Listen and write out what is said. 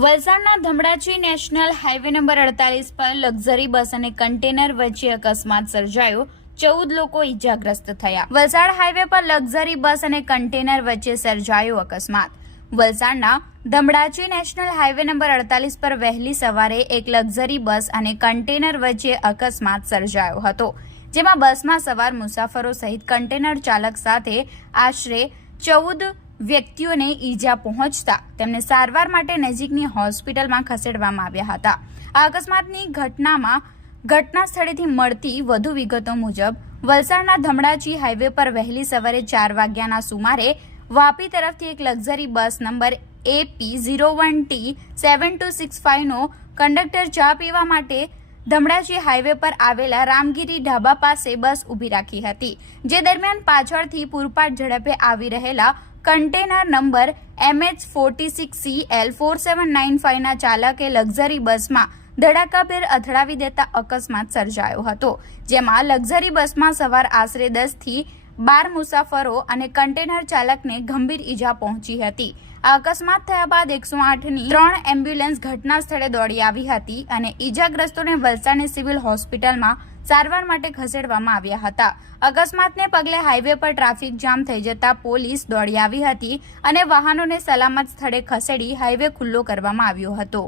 વલસાડના Dhamdachi national highway number 48 પર luxury bus અને કન્ટેનર વચ્ચે અકસ્માત સર્જાયો, 14 લોકો ઈજાગ્રસ્ત થયા। વલસાડ હાઈવે પર લક્ઝરી બસ અને કન્ટેનર વચ્ચે સર્જાયો અકસ્માત। વલસાડના ધમડાચી નેશનલ હાઈવે નંબર 48 પર વહેલી સવારે એક લક્ઝરી બસ અને કન્ટેનર વચ્ચે અકસ્માત સર્જાયો હતો, જેમાં બસમાં સવાર મુસાફરો સહિત કન્ટેનર ચાલક સાથે આશરે 14 વ્યક્તિઓને ઈજા પહોંચતા તેમને સારવાર માટે નજીકની હોસ્પિટલમાં ખસેડવામાં આવ્યા હતા। આ અકસ્માતની ઘટના સ્થળેથી મળતી વધુ વિગતો મુજબ વલસાડના ધમડાચી હાઈવે પર વહેલી સવારે 4 વાગ્યાના સુમારે વાપી તરફથી એક લક્ઝરી બસ નંબર AP01T7265 નો કંડક્ટર ચા પીવા માટે ધમડાચી હાઈવે પર આવેલા રામગીરી ઢાબા પાસે બસ ઊભી રાખી હતી, જે દરમિયાન પાછળથી પૂરપાટ ઝડપે આવી રહેલા કન્ટેનર નંબર MH46CL4795 ના ચાલકે લક્ઝરી બસમાં ધડાકાભેર અથડાવી દેતા અકસ્માત સર્જાયો હતો, જેમાં લક્ઝરી બસમાં સવાર આશરે 10 થી 12 મુસાફરો અને કન્ટેનર ચાલકને ગંભીર ઈજા પહોંચી હતી। આ અકસ્માત થયા બાદ 108ની 3 એમ્બ્યુલન્સ ઘટના સ્થળે દોડી આવી હતી અને ઈજાગ્રસ્તોને વલસાડની સિવિલ હોસ્પિટલમાં સારવાર માટે ખસેડવામાં આવ્યા હતા। અકસ્માતને પગલે હાઈવે પર ટ્રાફિક જામ થઈ જતા પોલીસ દોડી આવી હતી અને વાહનોને સલામત સ્થળે ખસેડી હાઈવે ખુલ્લો કરવામાં આવ્યો હતો।